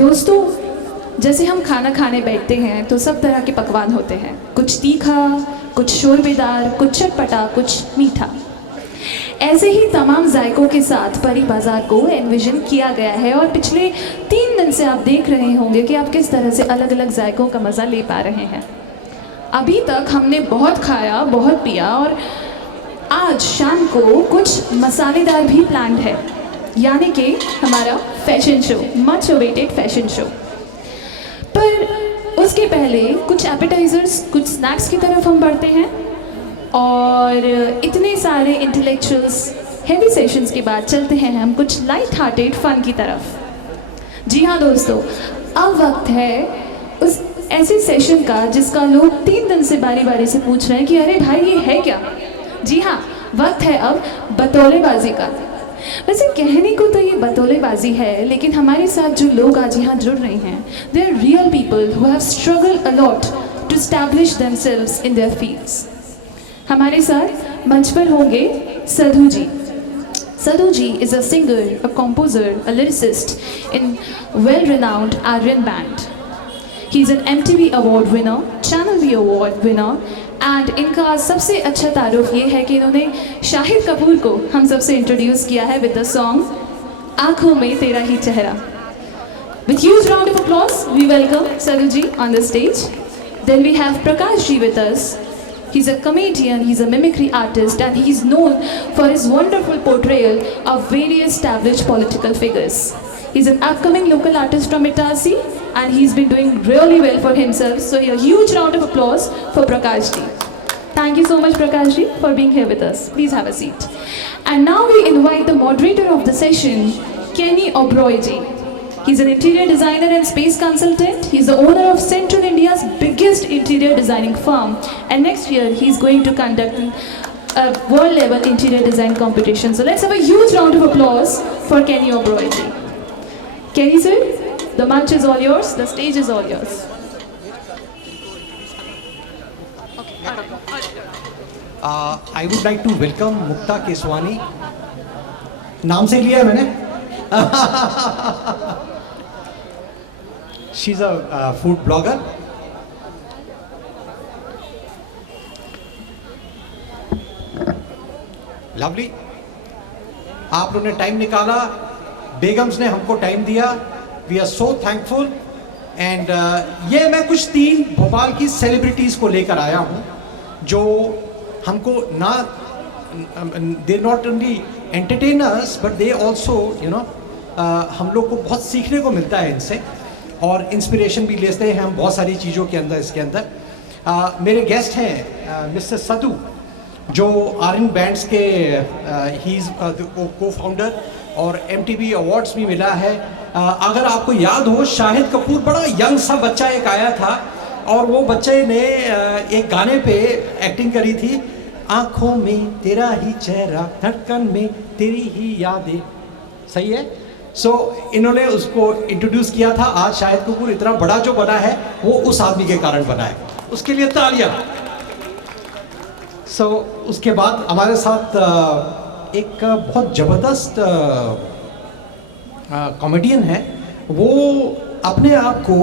दोस्तों, जैसे हम खाना खाने बैठते हैं तो सब तरह के पकवान होते हैं, कुछ तीखा, कुछ शोरबेदार, कुछ चटपटा, कुछ मीठा। ऐसे ही तमाम जायकों के साथ परी बाजार को एनविजन किया गया है और पिछले 3 दिन से आप देख रहे होंगे कि आप किस तरह से अलग अलग जायकों का मज़ा ले पा रहे हैं। अभी तक हमने बहुत खाया, बहुत पिया और आज शाम को कुछ मसालेदार भी प्लान्ड है, यानी कि हमारा fashion show, much awaited fashion show. पर उसके पहले कुछ एपेटाइजर्स, कुछ स्नैक्स की तरफ हम बढ़ते हैं और इतने सारे इंटेलेक्चुअल्स हेवी सेशंस के बाद चलते हैं हम कुछ लाइट हार्टेड फन की तरफ। जी हाँ दोस्तों, अब वक्त है उस ऐसे सेशन का जिसका लोग 3 दिन से बारी बारी से पूछ रहे हैं कि अरे भाई ये है क्या। जी हाँ, वक्त है अब बतौलेबाजी का। वैसे कहने को तो ये बतौलेबाजी है, लेकिन हमारे साथ जो लोग आज यहाँ जुड़ रहे हैं, they are real people who have struggled a lot to establish themselves in their fields. हमारे साथ मंच पर होंगे सधु जी। Sadhu ji is a singer, a composer, a lyricist in well-renowned Aryan band. He's an MTV Award winner, Channel V Award winner, and इनका सबसे अच्छा तारुफ ये है कि इन्होंने शाहिद कपूर को हम सबसे इंट्रोड्यूस किया है with the song आँखों में तेरा ही चेहरा. With huge round of applause, we welcome Sadhu ji on the stage. Then we have Prakash ji with us. He's a comedian, he's a mimicry artist, and he's known for his wonderful portrayal of various established political figures. He's an upcoming local artist from Itarsi, and he's been doing really well for himself. So a huge round of applause for Prakash ji. Thank you so much, Prakash ji, for being here with us. Please have a seat. And now we invite the moderator of the session, Kenny Oberoi ji. He's an interior designer and space consultant. He's the owner of Central India's biggest interior designing firm. And next year, he's going to conduct a world-level interior design competition. So let's have a huge round of applause for Kenny Oberoi ji. Kenny sir, the munch is all yours, the stage is all yours. I would like to welcome Mukta Keswani. नाम से लिया है मैंने. She's a food blogger. Lovely. आप लोगों ने time निकाला, बेगम्स ने हमको टाइम दिया. We are so thankful. And ये मैं कुछ 3 भोपाल की सेलिब्रिटीज को लेकर आया हूँ जो हमको ना they not only entertain us but they also हम लोग को बहुत सीखने को मिलता है इनसे और इंस्पिरेशन भी लेते हैं हम बहुत सारी चीज़ों के अंदर. इसके अंदर मेरे गेस्ट हैं मिस्टर सधु जो आर्यन बैंड्स के ही इज़ को फाउंडर और MTV अवार्ड्स भी मिला है. अगर आपको याद हो, शाहिद कपूर बड़ा यंग सा बच्चा एक आया था और वो बच्चे ने एक गाने पे एक्टिंग करी थी, आँखों में तेरा ही चेहरा, धड़कन में तेरी ही यादें. सही है. सो इन्होंने उसको इंट्रोड्यूस किया था. आज शाहिद कपूर इतना बड़ा जो बना है वो उस आदमी के कारण बना है, उसके लिए तालियां. सो उसके बाद हमारे साथ एक बहुत ज़बरदस्त कॉमेडियन है. वो अपने आप को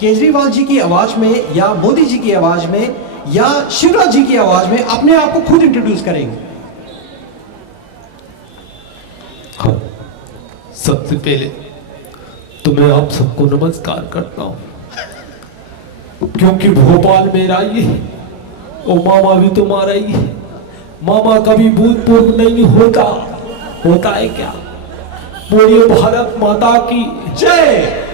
केजरीवाल जी की आवाज़ में या मोदी जी की आवाज़ में या शिवराज जी की आवाज़ में अपने आप को खुद इंट्रोड्यूस करेंगे. हाँ, सबसे पहले तो मैं आप सबको नमस्कार करता हूँ, क्योंकि भोपाल मेरा ही है और मामा भी तुम्हारा ही है. मामा कभी भूतपूर्व नहीं होता, होता है क्या? बोलिए भारत माता की जय.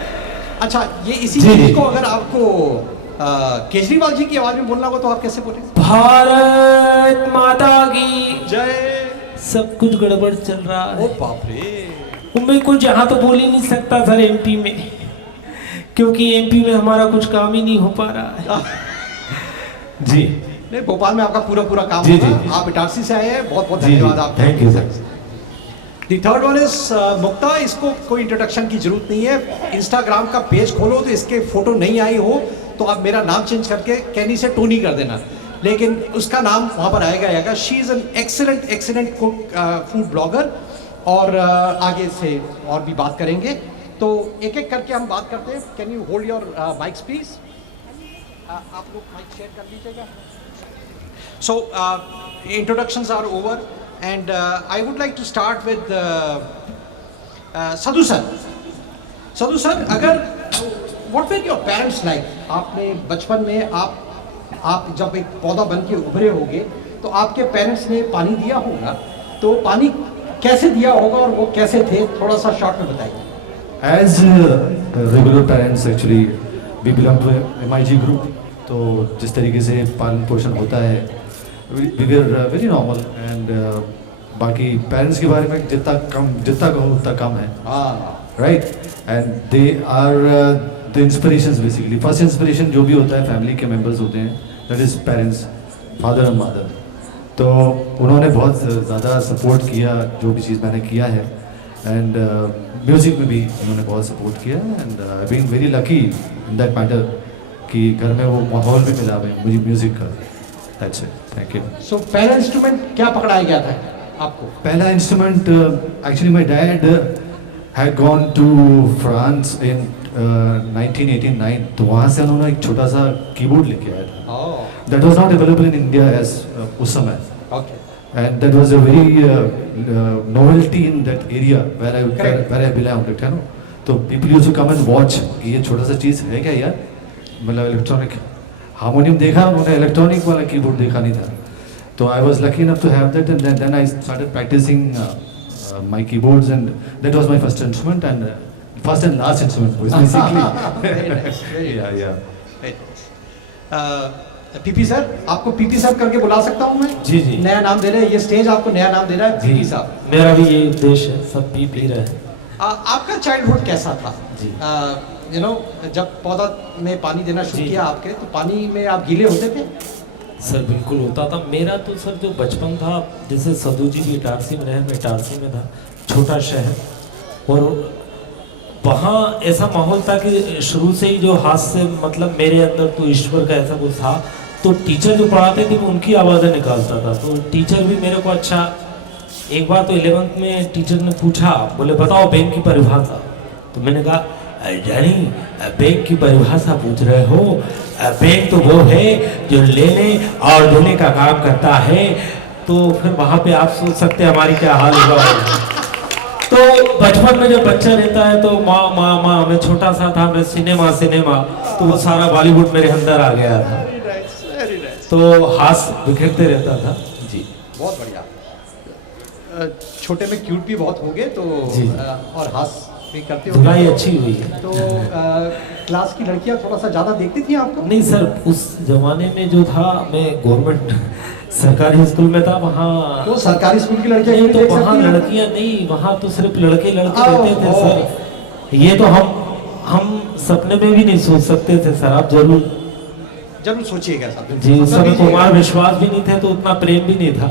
अच्छा, ये इसी चीज को अगर आपको केजरीवाल जी की आवाज में बोलना हो तो आप कैसे बोलें? भारत माता की जय. सब कुछ गड़बड़ चल रहा है. ओ बाप रे. मैं कुछ यहाँ तो बोल ही नहीं सकता सर MP में, क्योंकि MP में हमारा कुछ काम ही नहीं हो पा रहा है. जी नहीं, भोपाल में आपका पूरा काम जी, होगा. जी. आप इटारसी से आए हैं, बहुत बहुत धन्यवाद आपका. Thank you sir. The third one is Mukta. इसको कोई इंट्रोडक्शन की जरूरत नहीं है. इंस्टाग्राम का पेज खोलो तो इसके फोटो नहीं आई हो तो आप मेरा नाम चेंज करके कैनी से टोनी कर देना, लेकिन उसका नाम वहाँ पर आएगा. She is an excellent cook, food blogger और आगे से और भी बात करेंगे. तो तो एक एक करके हम बात करते हैं. Can you hold your mics please? आप लोग माइक शेयर कर लीजिएगा. So introductions are over and I would like to start with Sadhu sir. Sadhu sir, अगर what were your parents like? आपने बचपन में आप जब एक पौधा बन के उभरे होगे तो आपके पेरेंट्स ने पानी दिया होगा, तो पानी कैसे दिया होगा और वो कैसे थे, थोड़ा सा शॉर्ट में बताइए. As regular parents actually we belong to MIG group, तो जिस तरीके से पालन पोषण होता है we were very normal and बाकी पेरेंट्स के बारे में जितना कहो उतना कम है. Right. And they are the inspirations basically. First inspiration जो भी होता है फैमिली के मेंबर्स होते हैं, that is parents, father and mother. तो उन्होंने बहुत ज़्यादा सपोर्ट किया जो भी चीज़ मैंने किया है. एंड म्यूज़िक में भी उन्होंने बहुत सपोर्ट किया. And I been very lucky in that matter कि घर में वो माहौल भी मिला मुझे म्यूज़िक का. That's it. Thank you. So पहला इंस्ट्रूमेंट क्या पकड़ाया गया था आपको? पहला instrument actually my dad had gone to France in 1989. तो वहाँ से उन्होंने एक छोटा सा कीबोर्ड लेके आया था. That was not available in India as उस समय. Okay. And that was a very novelty in that area where I belong, you know. तो people used to come and watch कि ये छोटा सा चीज़ है क्या यार, मतलब इलेक्ट्रॉनिक हारमोनियम देखा उन्होंने, इलेक्ट्रॉनिक वाला कीबोर्ड देखा नहीं था. तो I was lucky enough to have that and then I started practising my keyboards and that was my first instrument and first and last instrument basically. PP sir, आपको PP sir करके बुला सकता हूँ मैं? जी जी. नया नाम दे रहे हैं, ये स्टेज आपको नया नाम दे रहा है पीपी साहब. मेरा भी ये उद्देश्य है, सब पी रहे हैं. आपका चाइल्डहुड कैसा था? जी. यू नो, जब पौधा में पानी देना शुरू किया आपके, तो पानी में आप गीले होते थे? सर बिल्कुल होता था. मेरा तो सर जो बचपन था, जैसे सदू जी भी इटारसी में रहे, मैं इटारसी में था, छोटा शहर, और वहाँ ऐसा माहौल था कि शुरू से ही जो हाथ से, मतलब मेरे अंदर तो ईश्वर का ऐसा कुछ था. तो टीचर जो पढ़ाते थे मैं उनकी आवाज़ें निकालता था. तो टीचर भी मेरे को अच्छा, एक बार तो 11th में टीचर ने पूछा, बोले बताओ बैंक की परिभाषा. तो मैंने कहा जानी बैंक की परिभाषा पूछ रहे हो, बैंक तो वो है जो लेने और देने का काम करता है. तो फिर वहाँ पे आप सोच सकते हैं हमारी क्या हाल होगा. तो बचपन में जब बच्चा रहता है तो माँ माँ माँ, मैं छोटा सा था, मैं सिनेमा, तो वो सारा बॉलीवुड मेरे अंदर आ गया था. तो हाथ बिखरते रहता था. जी. बहुत बढ़िया. छोटे में क्यूट भी बहुत हो गए तो और हाथ भी करते हो. धुलाई अच्छी हुई है. तो क्लास की लड़कियां थोड़ा सा ज्यादा देखती थी आपको? नहीं सर, उस जमाने में जो था, मैं गवर्नमेंट सरकारी स्कूल में था, वहाँ तो सरकारी स्कूल की लड़कियां नहीं, क्यों तो देख वहाँ सकती हैं? लड़कियाँ नहीं, वहाँ तो सिर्फ लड़के रहते थे सर. ये तो हम सपने में भी नहीं सोच सकते थे सर. आप जरूर सोचिएगा साहब. जी. उस समय कुमार विश्वास भी नहीं थे, तो उतना प्रेम भी नहीं था.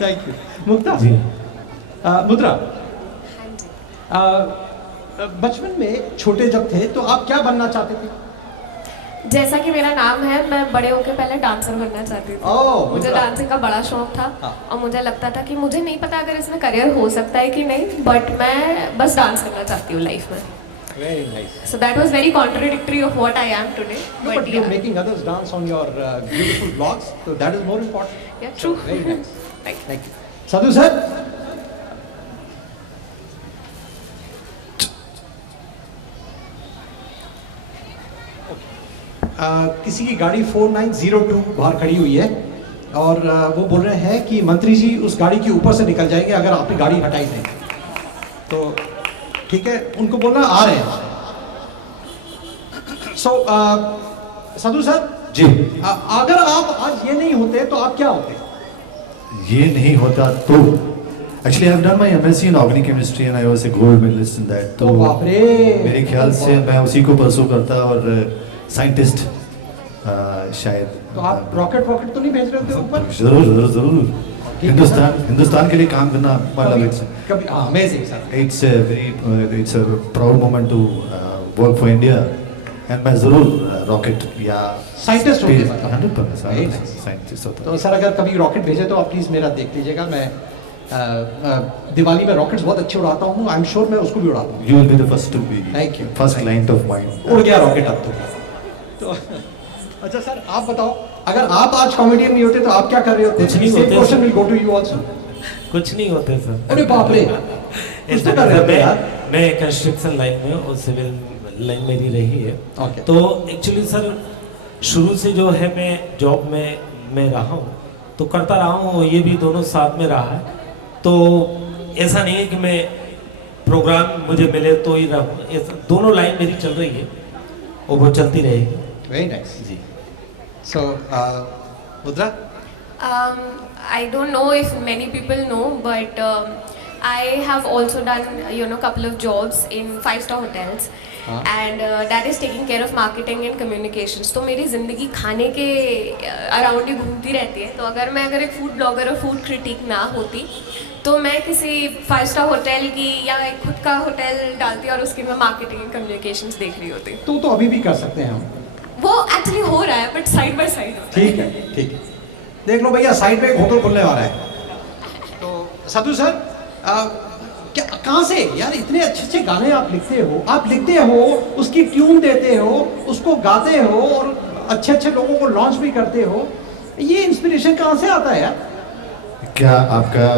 Thank you. मुक्ता जी. मुद्रा, बचपन में छोटे जब थे तो आप क्या बनना चाहते थे? जैसा कि मेरा नाम है, मैं बड़े होकर पहले डांसर बनना चाहती थी. मुझे डांसिंग का बड़ा शौक था. और मुझे लगता था कि मुझे नहीं पता अगर इसमें करियर हो सकता है कि नहीं, बट मैं बस डांस करना चाहती हूँ लाइफ में. Very nice. So that was very contradictory of what I am today. No, but you're making others dance on your beautiful vlogs, so that is more important. Yeah, true. Very nice. Thank you. Sadhu sir. किसी की गाड़ी 4902 बाहर खड़ी हुई है और वो बोल रहे हैं कि मंत्री जी उस गाड़ी के ऊपर से निकल जाएंगे अगर आपने गाड़ी हटाई नहीं. तो ठीक है, उनको बोलना आ रहे हैं. सो साधु सर जी. अगर आप आज ये नहीं होते तो आप क्या होते? ये नहीं होता तो actually I have done my MSc in organic chemistry and I was a gold medallist in that. तो बाप रे, मेरे ख्याल से मैं उसी को परसू करता और साइंटिस्ट शायद. तो आप रॉकेट तो नहीं भेज रहे होते ऊपर? जरूर. हिंदुस्तान के लिए काम करना मतलब कभी amazing sir. It's a proud moment to work for India and मैं जरूर रॉकेट या साइंटिस्ट होंगे. 100% साइंटिस्ट होता. तो सर अगर कभी रॉकेट भेजे तो आप प्लीज मेरा देख लीजिएगा. मैं दिवाली में रॉकेट्स बहुत अच्छे उड़ाता हूँ, आई एम श्योर मैं उसको भी उड़ाता हूँ। You will be the first to be. Thank you. First client of mine. उड़ गया रॉकेट अब तो अच्छा सर आप बताओ, अगर आप आज कॉमेडियन नहीं होते तो आप क्या कर रहे होते? कुछ नहीं Same होते, question sir. will go to you also. कुछ नहीं होते सर। अरे बाप रे, कुछ तो कर रहे होते यार। मैं कंस्ट्रक्शन लाइन में और सिविल लाइन मेरी रही है। Okay. तो एक्चुअली सर शुरू से जो है मैं जॉब में मैं रहा हूँ तो करता रहा हूँ, ये भी दोनों साथ में रहा है। तो ऐसा नहीं है कि मैं प्रोग्राम मुझे मिले तो ही रहूँ, दोनों लाइन मेरी चल रही है और वो चलती रहेगी। वेरी नाइस जी। सो मुद्रा, I don't know if many people know, but I have also done, couple of jobs in 5-star hotels, and that is taking care of marketing and communications. तो मेरी ज़िंदगी खाने के अराउंड ही घूमती रहती है। तो अगर एक फूड ब्लॉगर और फूड क्रिटिक ना होती तो मैं किसी 5-स्टार होटल की या एक खुद का होटल डालती और उसकी मैं मार्केटिंग एंड कम्युनिकेशंस देख रही होती। तो अभी भी कर सकते हैं हम, वो एक्चुअली हो रहा है, बट साइड बाय साइड। ठीक है ठीक है। देख लो भैया, साइड में एक होटल खुलने वाला है। तो सदू सर, क्या कहाँ से यार इतने अच्छे अच्छे गाने आप लिखते हो, उसकी ट्यून देते हो, उसको गाते हो और अच्छे अच्छे लोगों को लॉन्च भी करते हो, ये इंस्पिरेशन कहाँ से आता है यार? क्या आपका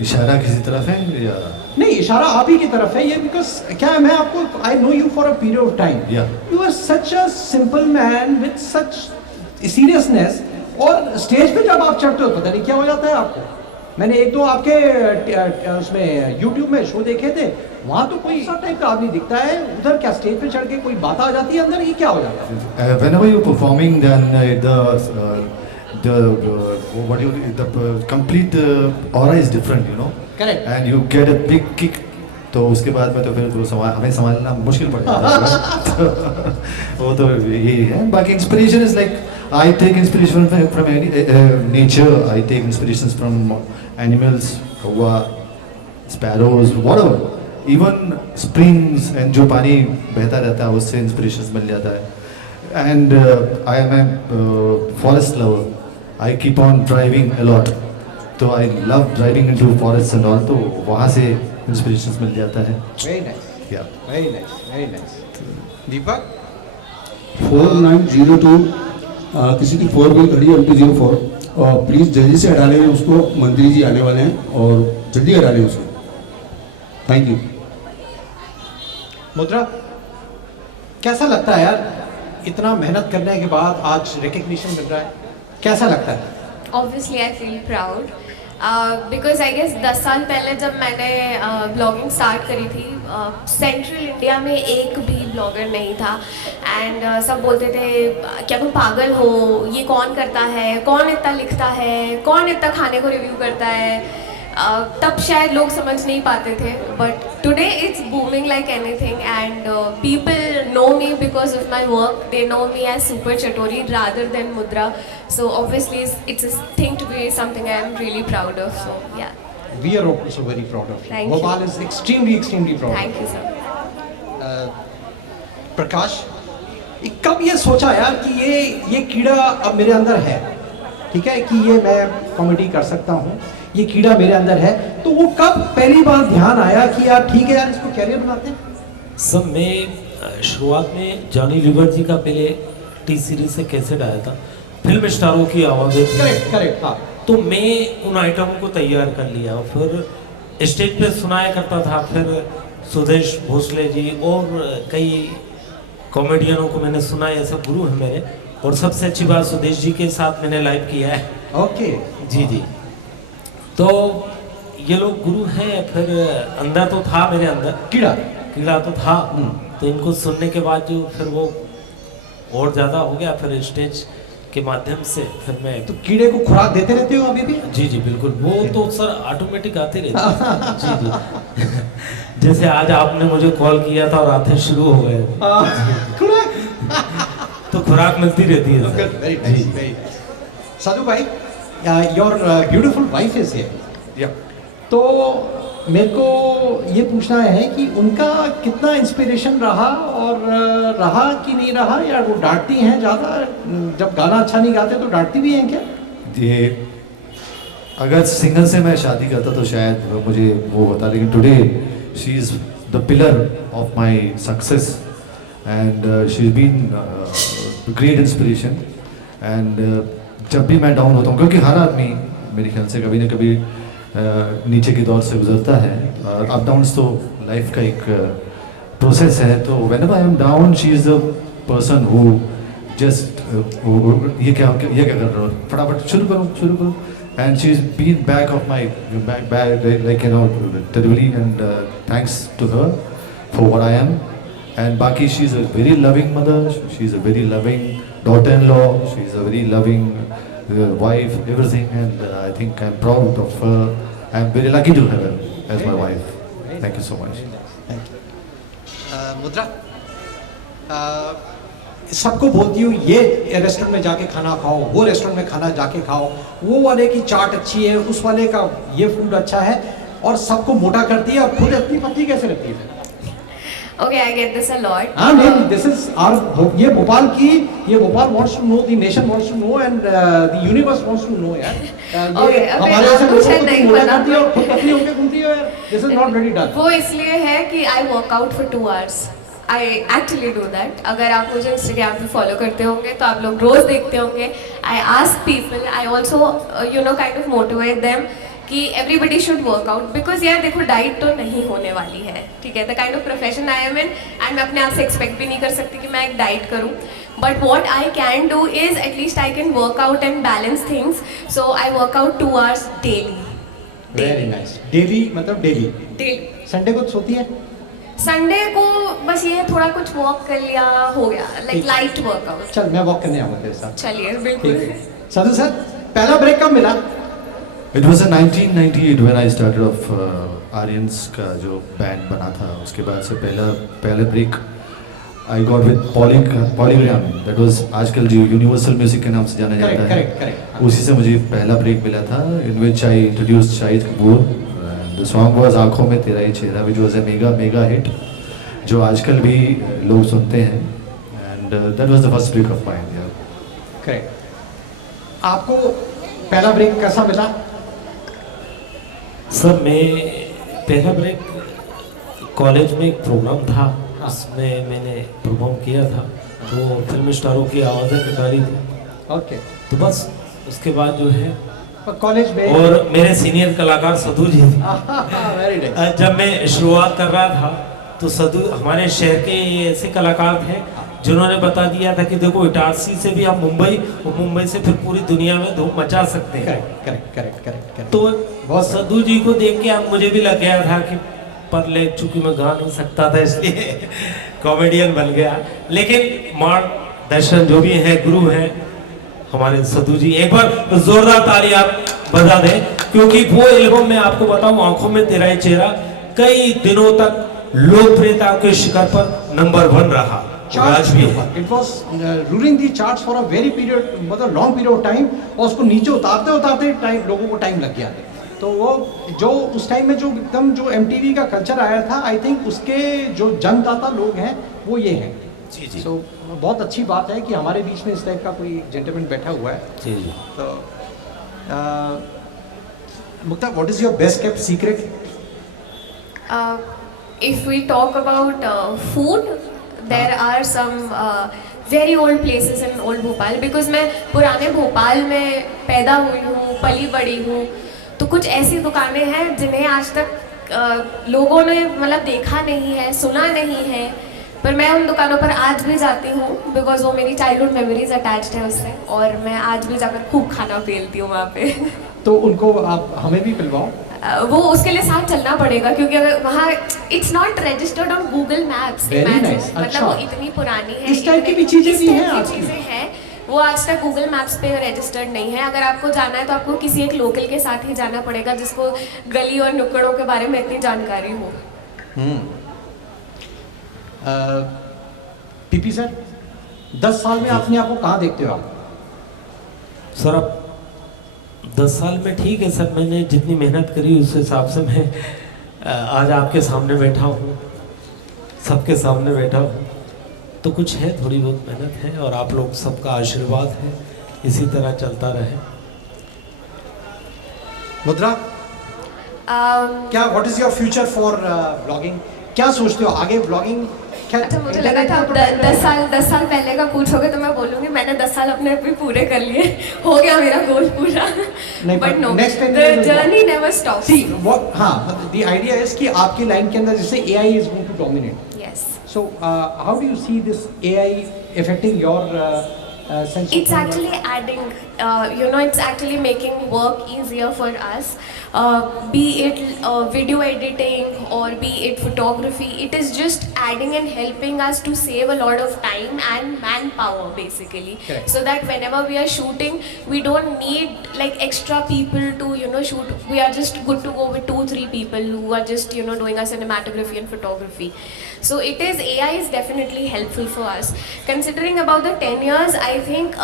इशारा किसी तरफ है या? नहीं, इशारा आप ही की तरफ है ये, बिकॉज क्या है, मैं आपको I know you for a period of time, you are such a simple man with such seriousness, और स्टेज पे जब आप चढ़ते हो पता नहीं क्या हो जाता है आपको। मैंने एक दो आपके उसमें यूट्यूब में शो देखे थे, वहाँ तो कोई सा टाइप का आदमी दिखता है, उधर क्या स्टेज पे चढ़ के कोई बात आ जाती है अंदर, ये क्या हो जाता है? Whenever you're performing, then the complete aura is different, you know. Correct. And you get a big kick. तो उसके बाद में तो फिर वो हमें संभालना मुश्किल पड़ जाता है। तो वो तो यही है। बाकी inspiration is like I take inspiration from nature. I take inspirations from animals, sparrows, whatever. Even springs and जो पानी बहता रहता है उससे inspirations मिल जाता है। And I am a forest lover. I keep on driving a lot. तो I love driving into forests and all. तो वहाँ से inspirations मिल जाता है। Very nice. Yeah. Very nice. Very nice. दीपक, 4902 किसी की 4 व्हील खड़ी है MP04, और प्लीज़ जल्दी से हटा लें उसको, मंत्री जी आने वाले हैं और जल्दी हटा लें उसको। Thank you. मुद्रा, कैसा लगता है यार, इतना मेहनत करने के बाद आज रिकग्निशन मिल रहा है, कैसा लगता है? Obviously I feel proud because I guess 10 साल पहले जब मैंने ब्लॉगिंग स्टार्ट करी थी, सेंट्रल इंडिया में एक भी ब्लॉगर नहीं था, एंड सब बोलते थे क्या तुम पागल हो, ये कौन करता है, कौन इतना लिखता है, कौन इतना खाने को रिव्यू करता है। तब शायद लोग समझ नहीं पाते थे, but today it's booming like anything, and people know me because of my work, they know me as super चटोरी rather than Mudra, so obviously it's a thing to be something I am really proud of, so yeah. We are also very proud of you. Thank you. Gopal is extremely proud. Thank you sir. प्रकाश, कब ये सोचा यार कि ये कीड़ा अब मेरे अंदर है, ठीक है, कि ये मैं कॉमेडी कर सकता हूँ, ये कीड़ा मेरे अंदर है, तो वो कब पहली बार ध्यान आया कि यार ठीक है यार इसको कैरियर बनाते हैं? सब मैं शुरुआत में जॉनी लीवर जी का पहले टी सीरीज से कैसेट आया था, फिल्म स्टारों की आवाज़ें थी। करेक्ट हाँ। तो मैं उन आइटमों को तैयार कर लिया, फिर स्टेज पे सुनाया करता था, फिर सुदेश भोसले जी और कई कॉमेडियनों को मैंने सुनाया, ऐसे गुरु हैं मेरे, और सबसे अच्छी बात सुदेश जी के साथ मैंने लाइव किया है। ओके जी। तो ये लोग गुरु हैं, फिर अंदर तो था मेरे अंदर कीड़ा तो था, तो इनको सुनने के बाद जो फिर वो और ज़्यादा हो गया, फिर स्टेज के माध्यम से फिर मैं तो कीड़े को खुराक देते रहते हो अभी भी? जी बिल्कुल, वो तो सर ऑटोमेटिक आते रहते हैं। जी जैसे आज आपने मुझे कॉल किया था और आते शुरू हो गए, तो खुराक मिलती रहती है। Very nice. साधु भाई, your beautiful wife is here, तो मेरे को ये पूछना है कि उनका कितना इंस्पिरेशन रहा, और रहा कि नहीं रहा, या वो डांटती हैं ज़्यादा, जब गाना अच्छा नहीं गाते तो डांटती भी हैं क्या? ये अगर सिंगल से मैं शादी करता तो शायद मुझे वो होता, लेकिन today she is the pillar of my success and she is been great inspiration. And जब भी मैं डाउन होता हूँ, क्योंकि हर आदमी मेरे ख्याल से कभी ना कभी नीचे के दौर से गुजरता है, अप डाउन्स तो लाइफ का एक प्रोसेस है, तो whenever I am down she is the person who just ये क्या कर रहा हूँ, फटाफट शुरू करो and she's been back of my back like, you know, terribly, and thanks to her for what I am. And Baki, she's a very loving mother, she's a very loving daughter-in-law, she's a very loving wife, everything, and I think I'm proud of her. I'm very lucky to have her as my wife. Thank you so much. Thank you. मुद्रा, सबको बोलती हूँ ये restaurant में जाके खाना खाओ, वो रेस्टोरेंट में खाना जाके खाओ, वो वाले की चाट अच्छी है, उस वाले का ये फूड अच्छा है, और सबको मोटा करती है, और खुद इतनी पतली कैसे रहती है? Okay, I get this a lot. हाँ नहीं, this is our, ये Bhopal wants to know, the nation wants to know, and the universe wants to know यार। Okay, हमारे ऐसे आपको लोगों शायद को नहीं मोटा पता। करती है और खुद पतली होके घूमती है यार। This is not really done. वो इसलिए है कि I work out for 2 hours. I actually do that. अगर आप मुझे इंस्टाग्राम पे फॉलो करते होंगे तो आप लोग रोज देखते होंगे। I ask people, I also kind of motivate them कि everybody should work out, because यार देखो डाइट तो नहीं होने वाली है, ठीक है? The kind of profession I am in, and मैं अपने आप से एक्सपेक्ट भी नहीं कर सकती कि मैं एक डाइट करूँ, but what I can do is at least I can work out and balance things. So I work out 2 hours daily. Very nice. Daily मतलब daily. Daily. संडे को सोती है? संडे को बस ये थोड़ा कुछ वॉक कर लिया, हो गया, लाइक लाइट वर्कआउट। चल मैं वॉक करने आऊँगा तेरे साथ। चलिए बिल्कुल। साधु सर, पहला ब्रेक कब मिला? It was in 1998 when I started off Aryans का जो बैंड बना था, उसके बाद से पहले break I got with Polygram, that was आजकल जो यूनिवर्सल म्यूजिक के नाम से जाना जाता है, correct. उसी से मुझे पहला ब्रेक मिला था, in which I introduced Shahid Kapoor. The song was आँखों में तेरा ही चेहरा, which was a mega hit, जो आजकल भी लोग सुनते हैं, and that was the first break of mine, yeah. Correct. आपको पहला ब्रेक कैसा मिला? सर मैं पहला ब्रेक कॉलेज में एक प्रोग्राम था, उसमें मैंने परफॉर्म किया था, तो फिल्म स्टारों की आवाज़ें निकाली थी। ओके। तो बस उसके बाद जो है कॉलेज में और मेरे सीनियर कलाकार सदू जी थे। Very nice. जब मैं शुरुआत कर रहा था तो सदू हमारे शहर के ऐसे कलाकार थे जिन्होंने बता दिया था कि देखो इटारसी से भी आप मुंबई, और मुंबई से फिर पूरी दुनिया में धूम मचा सकते हैं। करेक्ट। तो बहुत सदू जी को देख के अब मुझे भी लग गया था कि पर ले चूंकि मैं गा नहीं सकता था इसलिए कॉमेडियन बन गया। लेकिन मार्गदर्शन जो भी है, गुरु हैं हमारे सदू जी, एक बार जोरदार ताली आप बजा दें, क्योंकि वो एल्बम में आपको बताऊं आंखों में तेरा ही चेहरा कई दिनों तक लोकप्रियता के शिखर पर नंबर 1 रहा, आज भी है। It was ruling the charts for a very period, मतलब long period of time, और उसको नीचे उतारते टाइम लोगों को टाइम लग गया। तो वो जो उस टाइम में जो एकदम जो MTV का कल्चर आया था, आई थिंक उसके जो जन्मदाता लोग हैं वो ये हैं। जी। So, बहुत अच्छी बात है कि हमारे बीच में इस टाइप का कोई जेंटलमैन बैठा हुआ है। जी। तो Mukta, what is your best kept secret? If we talk about food, there are some very old places in old Bhopal, because मैं पुराने भोपाल में पैदा हुई हूँ, पली बड़ी हूँ, तो कुछ ऐसी दुकानें हैं जिन्हें आज तक लोगों ने मतलब देखा नहीं है, सुना नहीं है, पर मैं उन दुकानों पर आज भी जाती हूँ, बिकॉज वो मेरी चाइल्डहुड मेमोरीज अटैच्ड है उससे, और मैं आज भी जाकर खूब खाना पेलती हूँ वहाँ पे। तो उनको आप हमें भी पिलवाओ। वो उसके लिए साथ चलना पड़ेगा, क्योंकि अगर वहाँ it's not registered on Google maps. मतलब अच्छा। वो इतनी पुरानी है, इस टाइप की भी चीजें भी हैं आज की। चीजें हैं, वो आज तक गूगल मैप्स पे रजिस्टर्ड नहीं है। अगर आपको जाना है तो आपको किसी एक लोकल के साथ ही जाना पड़ेगा जिसको गली और नुक्कड़ों के बारे में इतनी जानकारी हो। पीपी सर, 10 साल में अपने आप को कहाँ देखते हो आप? सर अब 10 साल में ठीक है सर, मैंने जितनी मेहनत करी उस हिसाब से मैं आज आपके सामने बैठा हूँ, सबके सामने बैठा हूँ, तो कुछ है, थोड़ी बहुत मेहनत है, और आप लोग सबका आशीर्वाद है, इसी तरह चलता रहे। मुद्रा, क्या what is your future for blogging? क्या सोचते हो आगे ब्लॉगिंग? अच्छा, मुझे लगा था 10 साल पहले का पूछोगे तो मैं बोलूँगी मैंने 10 साल अपने भी पूरे कर लिए, हो गया मेरा गोल पूरा। But no, the journey never stops. See what, हाँ, द आइडिया इज कि आपकी लाइन के अंदर जैसे AI is going to dominate, yes, so how do you see this AI affecting your sense of it's actually adding, it's actually making work easier for us, be it video editing or be it photography. It is just adding and helping us to save a lot of time and manpower basically. Correct. So that whenever we are shooting we don't need like extra people to shoot. We are just good to go with 2-3 people who are just doing a cinematography and photography. So it is, AI is definitely helpful for us. Considering about the 10 years, I think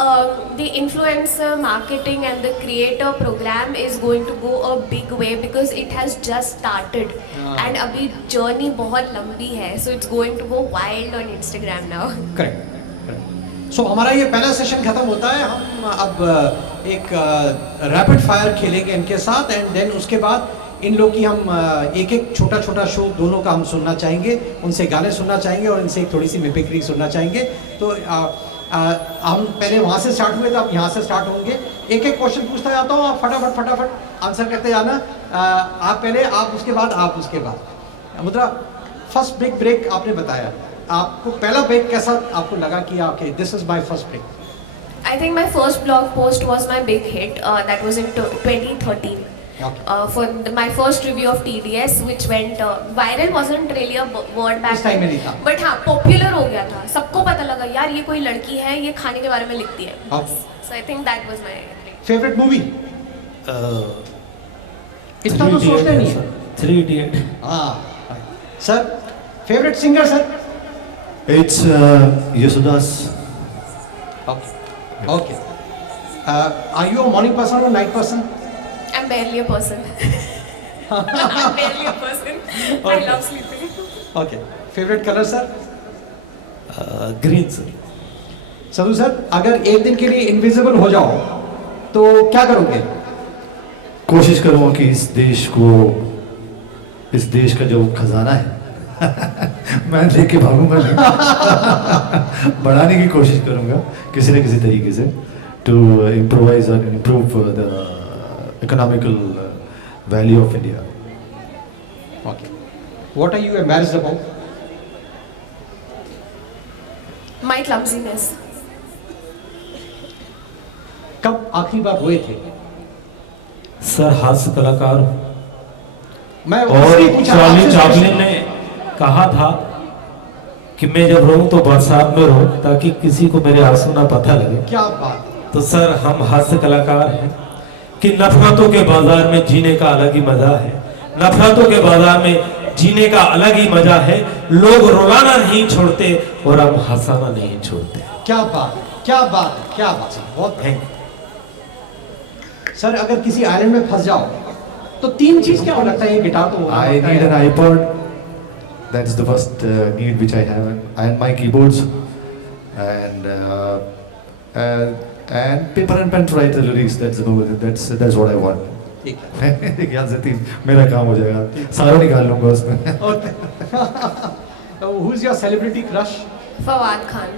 the influencer marketing and the creator program is going to go a big way because it has just started. And abhi journey बहुत लंबी है, so it's going to go wild on Instagram now. Correct. So हमारा ये पहला session खत्म होता है, हम अब एक रैपिड फायर खेलेंगे इनके साथ, एंड देन उसके बाद इन लोग की हम एक एक छोटा छोटा शो दोनों का हम सुनना चाहेंगे, उनसे गाने सुनना चाहेंगे और इनसे एक थोड़ी सी मिमिक्री सुनना चाहेंगे। तो हम पहले वहाँ से स्टार्ट हुए थे, अब यहाँ से स्टार्ट होंगे। एक एक क्वेश्चन पूछता जाता हूँ, आप फटाफट आंसर करते जाना। आप पहले, आप उसके बाद, आप उसके बाद। मुद्रा, फर्स्ट बिग ब्रेक आपने बताया, आपको पहला ब्रेक कैसा आपको लगा कि okay this is my first break? I think my first blog post was my big hit. That was in 2013. Okay. For my first review of TDS, which went viral, wasn't really a word back उस time में नहीं था। but हाँ popular हो गया था, सबको पता लगा यार ये कोई लड़की है, ये खाने के बारे में लिखती है। Okay. So I think that was my favourite movie? इतना तो सोचते नहीं है। 3 Idiot। हाँ sir, favourite singer sir? It's Yesudas. Okay. Okay. Are you a morning person or night person? I'm barely a person. I'm barely a person. I love sleeping. Okay. Favourite colour sir? Green sir. Sadu sir, अगर एक दिन के लिए invisible हो जाओ तो क्या करोगे? कोशिश करूँगा कि इस देश का जो खजाना है मैं लेके भागूंगा नहीं। बढ़ाने की कोशिश करूँगा किसी न किसी तरीके से, टू इम्प्रोवाइज और improve the economical value of India. Okay. What are you embarrassed about? My clumsiness. कब आखिरी बार रोए थे? सर हास्य कलाकार हूं। मैं और उससे पूछा चार्ली आपसे चैपलिन ने कहा था कि मैं जब रोऊं तो बरसात में रो, ताकि किसी को मेरे आंसू ना पता लगे। क्या बात है। तो सर हम हास्य कलाकार हैं कि नफरतों के बाजार में जीने का अलग ही मजा है, नफरतों के बाजार में जीने का अलग ही मजा है। लोग रुलाना नहीं छोड़ते और हम हंसाना नहीं छोड़ते। क्या बात है, क्या बात है, क्या बात है, बहुत थैंक यू सर। अगर किसी आइलैंड में फंस जाओ तो 3 चीज क्या हो लगता है? ये गिटार तो I need an iPod. That's the first need which I have, and my keyboards, and paper and pen to write the lyrics. That's what I want. ठीक है। मेरे ख्याल से 3 मेरा काम हो जाएगा, सारा निकाल लूंगा उसमें। Who's your celebrity crush? Fawad Khan.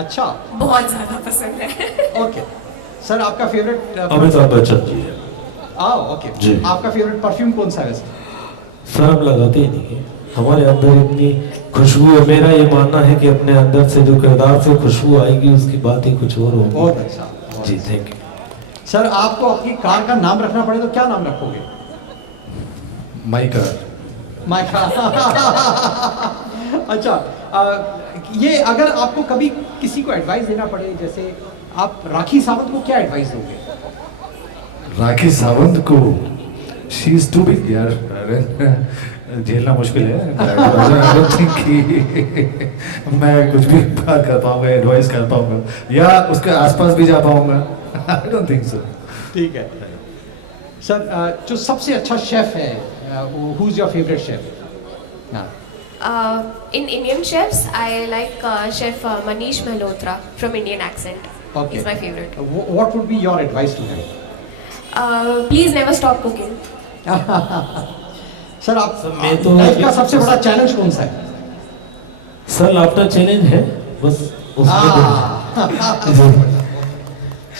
अच्छा, बहुत ज्यादा पसंद है। ओके सर, आपका फेवरेट? अमिताभ बच्चन जी है। ओके जी। आपका फेवरेट परफ्यूम कौन सा है वैसे? सर हम लगाते ही नहीं है, हमारे अंदर इतनी खुशबू है। मेरा ये मानना है कि अपने अंदर से जो किरदार से खुशबू आएगी उसकी बात ही कुछ और होगी। बहुत अच्छा, बहुत जी, अच्छा। Thank you. सर, आपको अपनी कार का नाम रखना पड़े तो क्या नाम रखोगे? My car. My car. अच्छा, ये अगर आपको कभी किसी को एडवाइस देना पड़े, जैसे आप राखी सावंत को क्या एडवाइस दोगे? राखी सावंत को, शी इज टू बिग यार, झेलना मुश्किल है। I don't think कि मैं कुछ भी बात कर पाऊंगा, एडवाइस कर पाऊंगा या उसके आसपास भी जा पाऊंगा। I don't think so. ठीक है सर। जो सबसे अच्छा शेफ है, who is your favourite chef? In Indian chefs, I like Chef Manish Malhotra from Indian Accent. Okay. He's my favorite. What would be your advice to him? Please never stop cooking. Sir आप sir, मैं तो- life का सबसे बड़ा challenge कौन सा है? Sir after challenge है बस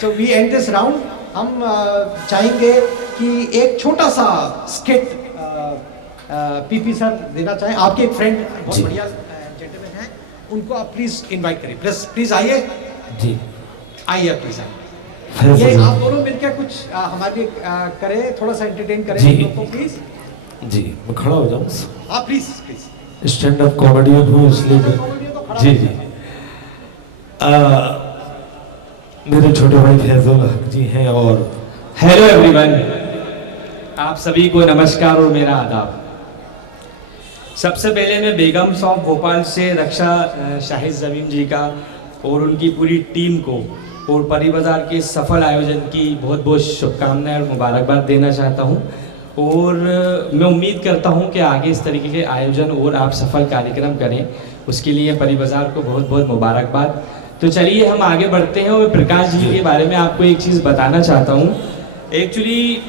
so we end this round. हम चाहेंगे कि एक छोटा सा स्किट पीपी सर देना चाहें। आपके एक फ्रेंड बहुत जी। बढ़िया जेंटलमैन हैं, उनको आप प्लीज इनवाइट करिए। प्लीज आइए, जी आइए प्लीज आइए। फैजल ये जी। आप दोनों मिलकर कुछ हमारे लिए करें, थोड़ा सा एंटरटेन करें जी। हम लोग को प्लीज। जी मैं खड़ा हो जाऊँ आप please please. Stand up comedian हूँ इसलिए जी जी मेरे छोटे भाई फैजल हक जी हैं और हेलो एवरीवन, आप सभी को नमस्कार और मेरा आदाब। सबसे पहले मैं बेगम्स ऑफ भोपाल से रक्षा शाहिद ज़मीन जी का और उनकी पूरी टीम को और परी बाजार के सफल आयोजन की बहुत बहुत शुभकामनाएं और मुबारकबाद देना चाहता हूं। और मैं उम्मीद करता हूं कि आगे इस तरीके के आयोजन और आप सफल कार्यक्रम करें, उसके लिए परी बाजार को बहुत बहुत मुबारकबाद। तो चलिए हम आगे बढ़ते हैं और प्रकाश जी के बारे में आपको एक चीज़ बताना चाहता हूँ। एक्चुअली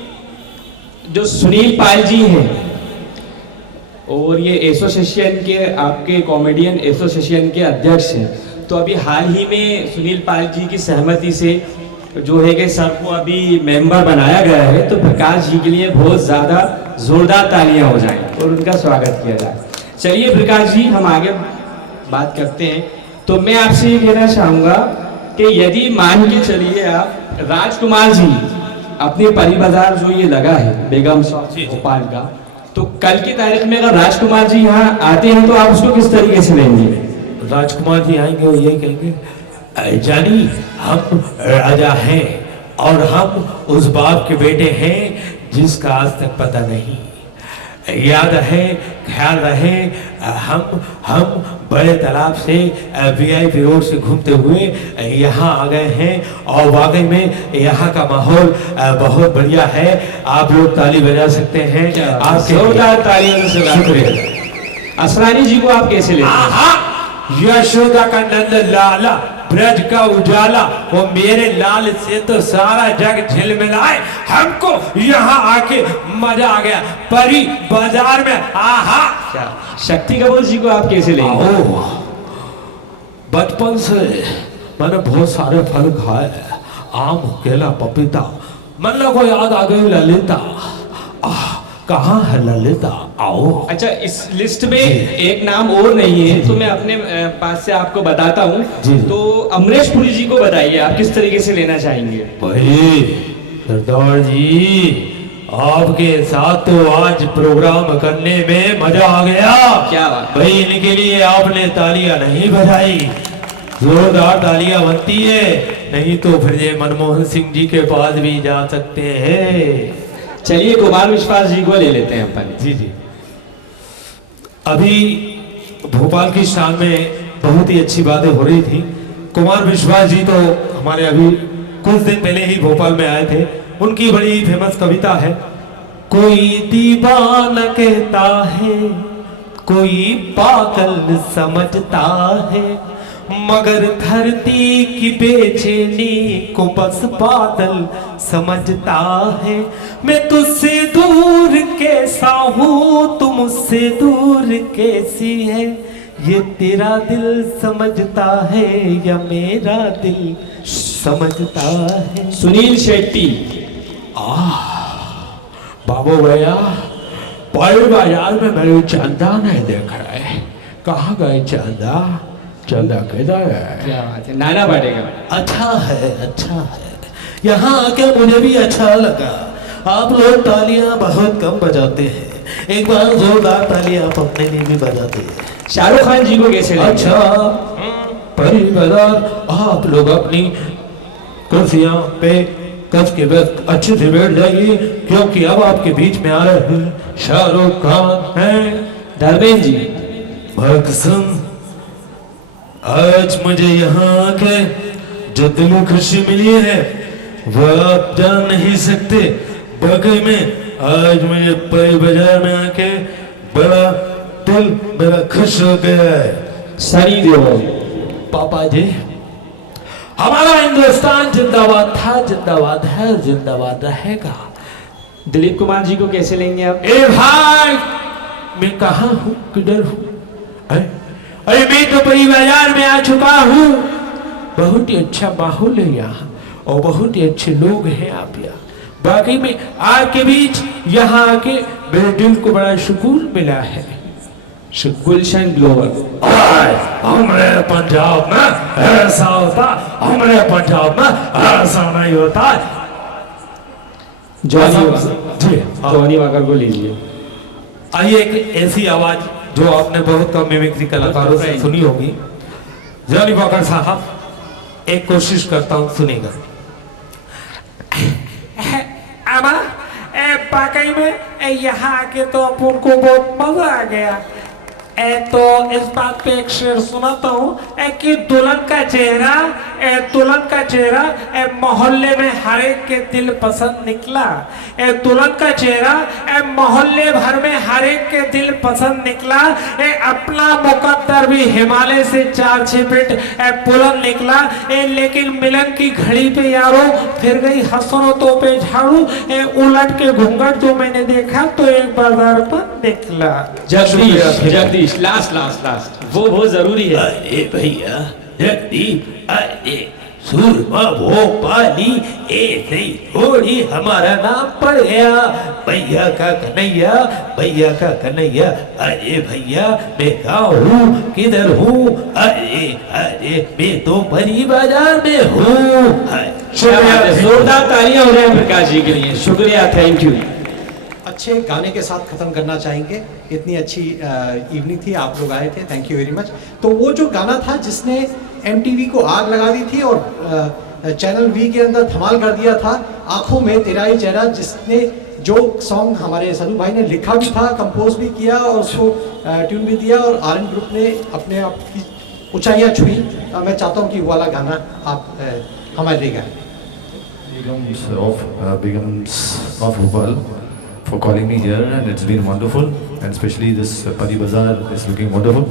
जो सुनील पाल जी हैं और ये एसोसिएशन के आपके कॉमेडियन एसोसिएशन के अध्यक्ष हैं, तो अभी हाल ही में सुनील पाल जी की सहमति से जो है कि सर को अभी मेंबर बनाया गया है, तो प्रकाश जी के लिए बहुत ज़्यादा जोरदार तालियां हो जाएं और उनका स्वागत किया जाए। चलिए प्रकाश जी हम आगे बात करते हैं। तो मैं आपसे ये कहना चाहूँगा कि यदि मान के चलिए आप राजकुमार जी अपने परी बाजार जो ये लगा है बेगम्स ऑफ भोपाल का, तो कल की तारीख में अगर राजकुमार जी यहाँ आते हैं तो आप उसको किस तरीके से लेंगे? राजकुमार जी आएंगे और ये कहेंगे जानी हम राजा हैं और हम उस बाप के बेटे हैं जिसका आज तक पता नहीं, याद है ख्याल रहे हम बड़े तालाब से वीआईपी रोड से घूमते हुए यहाँ आ गए हैं और वाकई में यहाँ का माहौल बहुत बढ़िया है। आप लोग ताली बजा सकते हैं। आपके जोरदार तालियों से शुक्रिया। असरानी जी को आप कैसे लेते हैं? यशोदा का नंद लाला ब्रज का उजाला, वो मेरे लाल से तो सारा जग झिलमिलाए, हमको यहाँ आके मजा आ गया परी बाजार में। आहा क्या शक्ति कपूर जी को आप कैसे लेंगे? बचपन से मैंने बहुत सारे फल खाए, आम केला पपीता, मन को याद आ गई ललिता। कहाँ है ललिता? आओ। अच्छा, इस लिस्ट में एक नाम और नहीं है तो मैं अपने पास से आपको बताता हूँ। तो अमरीश पुरी जी को बताइए आप किस तरीके से लेना चाहेंगे? भाई सरदार जी आपके साथ तो आज प्रोग्राम करने में मजा आ गया। क्या बात भाई इनके लिए आपने तालियां नहीं बजाई, जोरदार तालियां बनती है, नहीं तो फिर ये मनमोहन सिंह जी के पास भी जा सकते हैं। चलिए कुमार विश्वास जी को ले लेते हैं अपन। जी जी अभी भोपाल की शान में बहुत ही अच्छी बातें हो रही थी। कुमार विश्वास जी तो हमारे अभी कुछ दिन पहले ही भोपाल में आए थे। उनकी बड़ी फेमस कविता है, कोई दीवाना कहता है कोई पागल समझता है, मगर धरती की बेचैनी को बस बादल समझता है। मैं तुझसे दूर कैसा हूँ तू मुझसे दूर कैसी है, ये तेरा दिल समझता है या मेरा दिल समझता है। सुनील शेट्टी। बाबू भैया परी बाजार में मेरे चंदा नहीं देख रहे, कहाँ गए चंदा? चंदा किधर है? क्या बात है, नाना पाटेकर। अच्छा है, यहाँ आके मुझे भी अच्छा लगा। आप लोग तालियां बहुत कम बजाते हैं, एक बार जोरदार तालियां आप अपने लिए भी बजाते हैं। शाहरुख खान जी को कैसे लेंगे? अच्छा परी बाजार आप लोग अपनी कुर्सियां पे कस के वक्त अच्छे से बैठ जाइए, क्योंकि अब आपके बीच में आ रहे हैं शाहरुख खान हैं। धर्मेंद्र जी। भक्सम आज मुझे यहाँ आके जो दिल को खुशी मिली है वह आप जान नहीं सकते। बाकी में आज मुझे परी बाजार में आके बड़ा दिल मेरा खुश हो गया है। सनी देओल। पापा जी हमारा हिंदुस्तान जिंदाबाद था, जिंदाबाद है और जिंदाबाद रहेगा। दिलीप कुमार जी को कैसे लेंगे आप? ए भाई, मैं कहाँ हूँ, किधर हूँ? अरे मैं तो बड़ी बाजार में आ चुका हूँ। बहुत ही अच्छा माहौल है यहाँ और बहुत ही अच्छे लोग हैं आप यहाँ। बाकी में आपके बीच यहाँ आके मेरे दिल को बड़ा सुकून मिला है। गुलशन ग्लोबल। हमारे पंजाब में ऐसा होता, हमारे पंजाब में ऐसा नहीं होता। जॉनी वाकर को लीजिए। आइए, एक ऐसी आवाज जो आपने बहुत कम मिमिक्री कलाकारों से सुनी होगी। जॉनी वाकर साहब, एक कोशिश करता हूँ, सुनेगा। अमा वाकई में यहाँ आके तो अपन को बहुत मजा आ गया। तो इस बात पे एक शेर सुनाता हूँ कि दुल्हन का चेहरा मोहल्ले में हर एक के दिल पसंद निकला। दुल्हन का चेहरा मोहल्ले भर में हर एक के दिल पसंद निकला। अपना मुकद्दर भी हिमालय से 4-6 फीट बुलंद निकला। लेकिन मिलन की घड़ी पे यारो फिर गई हसरतों पे झाड़ू। उलट के घूंघट जो मैंने देखा तो एक बाजार पर निकला। जगदीश लास्ट वो जरूरी है। अरे भैया जगदीप, अरे सूरमा भोपाली ऐसे ही थोड़ी हमारा नाम पड़ गया। भैया का कन्हैया। अरे भैया मैं कहाँ हूँ, किधर हूँ? अरे मैं तो बड़ी बाजार में हूँ। जोरदार तालियां हो रहे हैं प्रकाश जी के लिए। शुक्रिया, थैंक यू। अच्छे गाने के साथ ख़त्म करना चाहेंगे। इतनी अच्छी इवनिंग थी, आप लोग आए थे, थैंक यू वेरी मच। तो वो जो गाना था जिसने MTV को आग लगा दी थी और चैनल V के अंदर धमाल कर दिया था, आंखों में तेरा ही चेहरा, जिसने जो सॉन्ग हमारे सदू भाई ने लिखा भी था, कंपोज भी किया और उसको ट्यून भी दिया और RN ग्रुप ने अपने आप की ऊंचाइयाँ छुई। मैं चाहता हूँ कि वो वाला गाना आप हमारे लिए गाएं। Begums of Bhopal for calling me here, and it's been wonderful, and especially this Pari Bazaar is looking wonderful.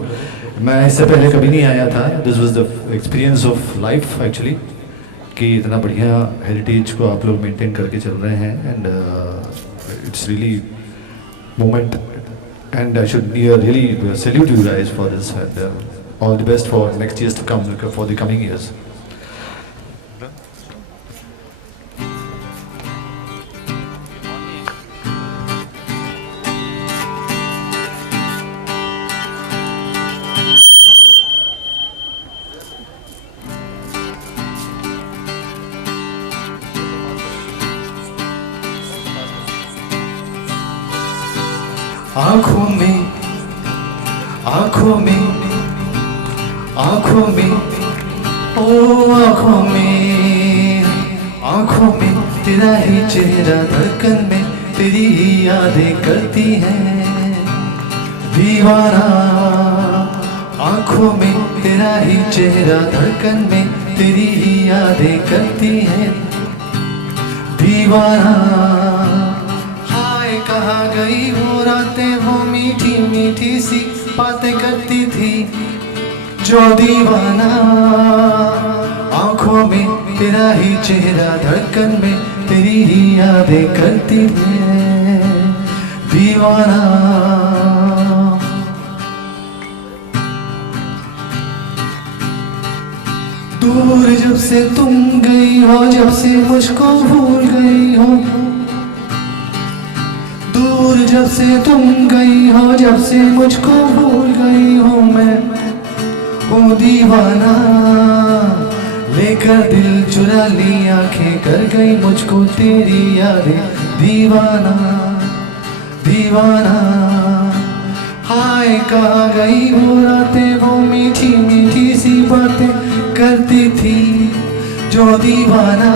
मैं इससे पहले कभी नहीं आया था। This was the experience of life actually, कि इतना बढ़िया हेरिटेज को आप लोग मेंटेन करके चल रहे हैं, and it's really moment, and I should really salute you guys for this, and all the best for next years to come, for the coming years. आँखों में तेरा ही चेहरा, धड़कन में तेरी ही यादें करती हैं दीवाना। आँखों में तेरा ही चेहरा, धड़कन में तेरी ही यादें करती हैं दीवाना। हाय कहाँ गई वो रातें, वो मीठी मीठी सी बातें करती थी जो दीवाना। आँखों में तेरा ही चेहरा, धड़कन में तेरी ही यादें करती है दीवाना। दूर जब से तुम गई हो, जब से मुझको भूल गई हो, दूर जब से तुम गई हो, जब से मुझको भूल गई हो, मैं हूँ दीवाना। लेकर दिल चुरा ली आंखें, कर गई मुझको तेरी यादें दीवाना दीवाना। हाय कहाँ गई वो रातें, वो मीठी मीठी सी बातें करती थी जो दीवाना।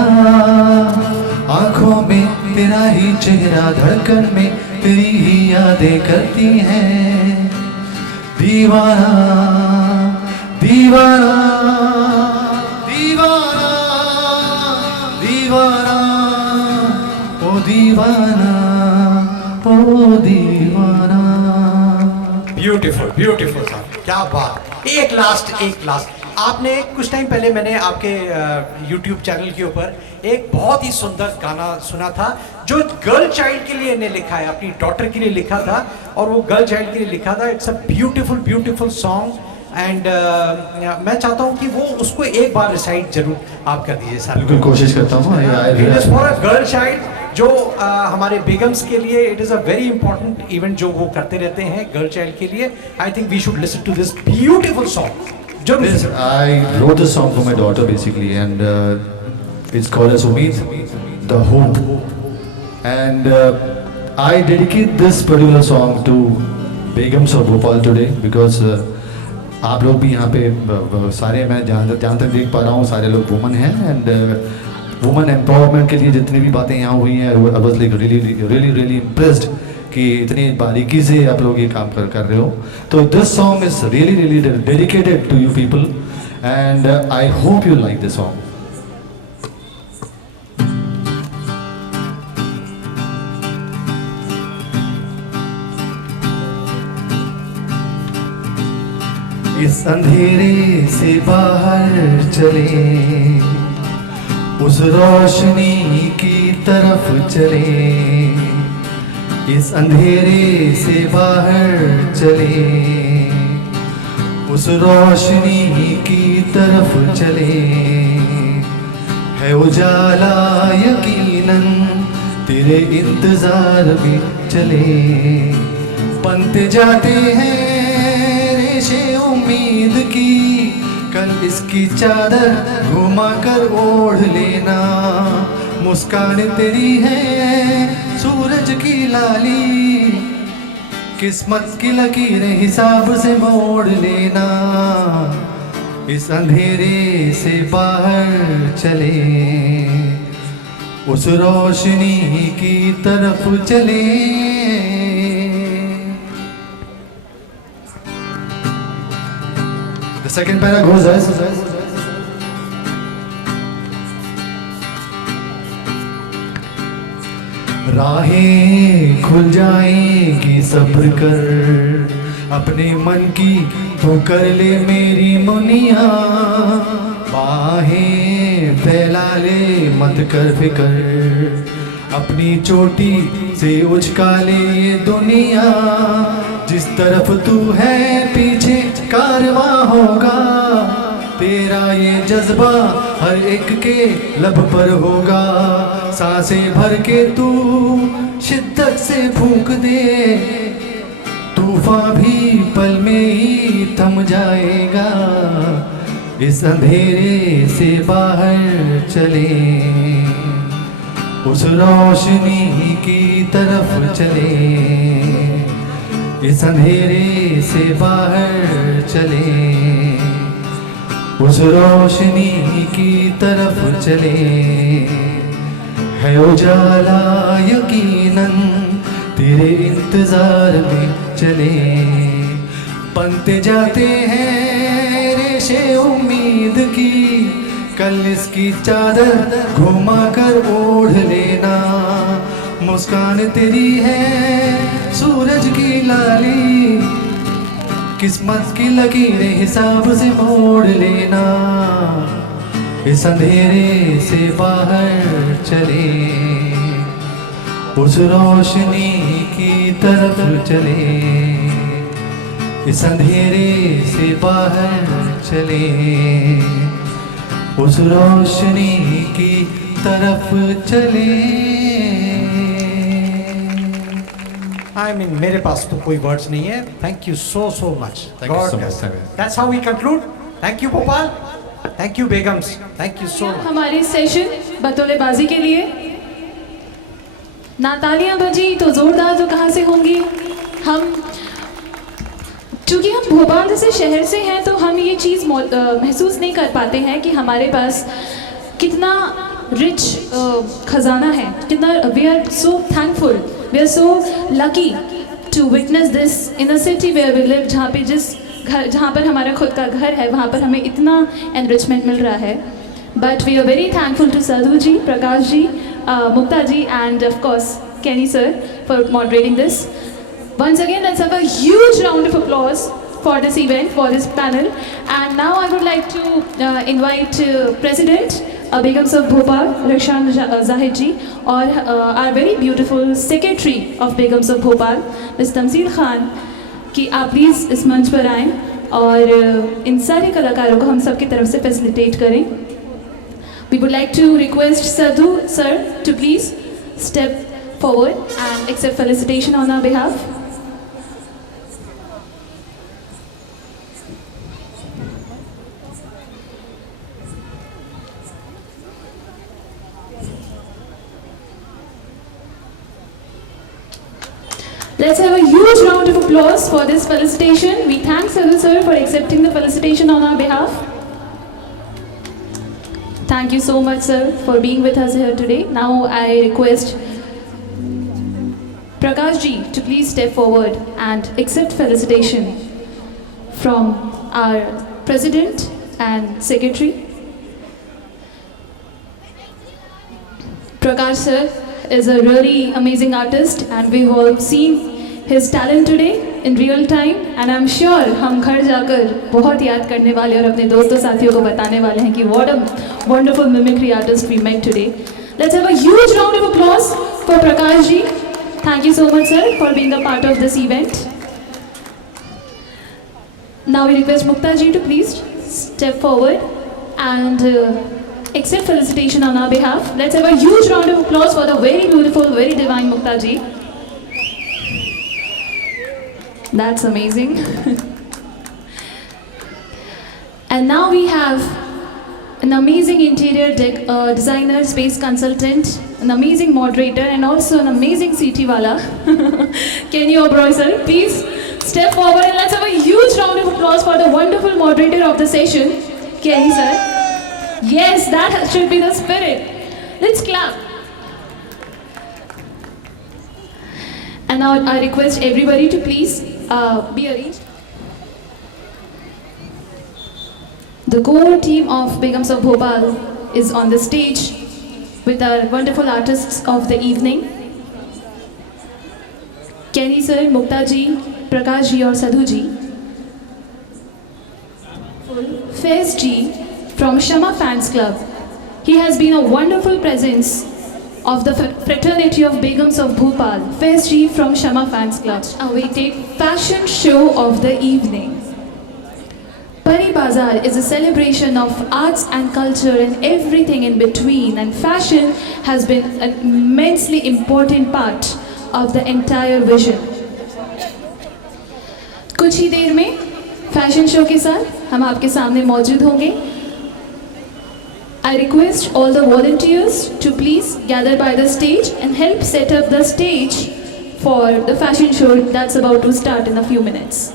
आँखों में तेरा ही चेहरा, धड़कन में तेरी ही यादें करती हैं दीवाना दीवाना दीवाना दीवाना ओ दीवाना ओ दीवाना। ब्यूटीफुल ब्यूटीफुल सर, क्या बात। एक लास्ट आपने कुछ टाइम पहले मैंने आपके YouTube चैनल के ऊपर एक बहुत ही सुंदर गाना सुना था जो गर्ल चाइल्ड के लिए इन्हें लिखा है, अपनी डॉटर के लिए लिखा था, और वो गर्ल चाइल्ड के लिए लिखा था. It's a beautiful beautiful song and मैं चाहता हूँ कि वो उसको एक बार रिसाइट जरूर आप कर दीजिए सर. बिल्कुल कोशिश करता हूँ. It is for a girl child जो हमारे बेगम्स के लिए it is a very important event जो वो करते रहते हैं गर्ल चाइल्ड के लिए. I think we should listen to this beautiful song. This, I wrote this song for my daughter basically, and it's called as Umeed, the Hope, and I dedicate this particular song to Begums of Bhopal today because आप लोग भी यहाँ पे सारे, मैं जहाँ तक देख पा रहा हूँ सारे लोग वुमन हैं, एंड वुमन एम्पावरमेंट के लिए जितनी भी बातें यहाँ हुई हैं, I was like really impressed कि इतनी बारीकी से आप लोग ये काम कर रहे हो. तो this song is really dedicated to you people and I hope you like this song. इस अंधेरे से बाहर चले, उस रोशनी की तरफ चले, इस अंधेरे से बाहर चले, उस रोशनी की तरफ चले. है उजाला यकीनन तेरे इंतजार में चले, बनते जाते हैं रेशे उम्मीद की, कल इसकी चादर घुमा कर ओढ़ लेना. मुस्कान तेरी है सूरज की लाली, किस्मत की लकीरें हिसाब से मोड़ लेना. इस अंधेरे से बाहर चले, उस रोशनी की तरफ चले. The second para goes as राहें खुल जाएंगी सब्र कर, अपने मन की तो कर ले मेरी मुनिया. बाहें फैला ले मत कर फिकर, अपनी चोटी से उचका ले ये दुनिया. जिस तरफ तू है पीछे कारवां होगा, तेरा ये जज्बा हर एक के लब पर होगा. सांसें भर के तू शिद्दत से फूंक दे, तूफान भी पल में ही थम जाएगा. इस अंधेरे से बाहर चले, उस रोशनी की तरफ चले. इस अंधेरे से बाहर चले, उस रोशनी की तरफ चले. है उजाला यकीनन तेरे इंतजार में चले, बनते जाते हैं रेशे उम्मीद की, कल इसकी चादर घुमा कर ओढ़ लेना. मुस्कान तेरी है सूरज की लाली, किस्मत की लकीरें हिसाब से मोड़ लेना. इस अंधेरे से बाहर चले, उस रोशनी की तरफ चले. इस अंधेरे से बाहर चले, उस रोशनी की तरफ चले. I mean, मेरे पास तो कोई वर्ड्स नहीं है. Thank you so much. Thank you so much. That's how we conclude. Thank you Bhopal. Thank you Begums. Thank you so much. हमारी सेशन बतौलेबाजी के लिए ना तालियां बजी तो जोरदार तो कहाँ से होंगी. हम चूँकि हम भोपाल जैसे शहर से हैं तो हम ये चीज़ महसूस नहीं कर पाते हैं कि हमारे पास कितना रिच खजाना है, कितना. We are so thankful, we are so lucky to witness this in a city where we live, जहाँ पर हमारा खुद का घर है, वहाँ पर हमें इतना एनरिचमेंट मिल रहा है. But we are very thankful to Sadhu ji, Prakash ji, Mukta ji, and of course Kenny sir for moderating this. Once again, let's have a huge round of applause for this event, for this panel. And now I would like to invite President Begums of Bhopal, Raksha Zahid ji, or our very beautiful Secretary of Begums of Bhopal, Ms. Tamzeel Khan, कि आप please इस मंच पर आएँ और इन सारे कलाकारों को हम सब की तरफ से फैसिलिटेट करें. We would like to request Sadhu sir to please step forward and accept felicitation on our behalf. Let's have a huge round of applause for this felicitation. We thank Sadhu sir for accepting the felicitation on our behalf. Thank you so much, sir, for being with us here today. Now I request Prakash ji to please step forward and accept felicitation from our President and Secretary. Prakash sir is a really amazing artist and we've all seen his talent today in real time, and I'm sure हम घर जाकर बहुत याद करने वाले और अपने दोस्तों साथियों को बताने वाले हैं कि what a wonderful mimicry artist we met today. Let's have a huge round of applause for Prakash ji. Thank you so much, sir, for being a part of this event. Now we request Mukta ji to please step forward and accept felicitation on our behalf. Let's have a huge round of applause for the very beautiful, very divine Mukta ji. That's amazing. And now we have an amazing interior designer, space consultant, an amazing moderator, and also an amazing CT wala. Kenny Oberoi sir, please step forward and let's have a huge round of applause for the wonderful moderator of the session, Kenny sir. Yes, that should be the spirit. Let's clap. And now I request everybody to please be arranged. The core team of Begums of Bhopal is on the stage with our wonderful artists of the evening. Kenny sir, Mukta ji, Prakash ji, or Sadhu ji. Faiz ji from Shama Fans Club. He has been a wonderful presence of the fraternity of Begums of Bhopal. Faiz ji from Shama Fans Club. Awaited fashion show of the evening. Pari Bazaar is a celebration of arts and culture and everything in between, and fashion has been an immensely important part of the entire vision. कुछ ही देर में fashion show के साथ हम आपके सामने मौजूद होंगे. I request all the volunteers to please gather by the stage and help set up the stage for the fashion show that's about to start in a few minutes.